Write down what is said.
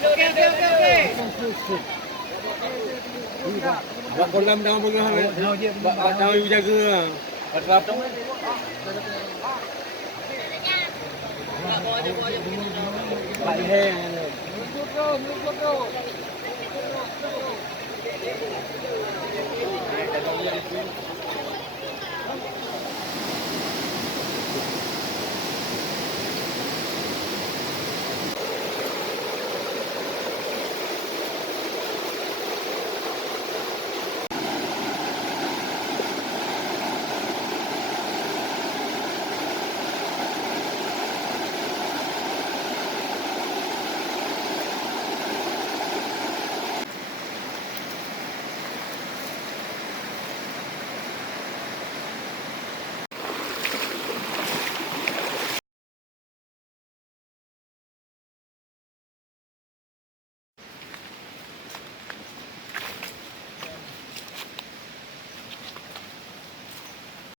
Okey, okey, okey, okey. Buat kolam dalam bengah. Tahu you jaga lah. Patrap tu. Pak leher.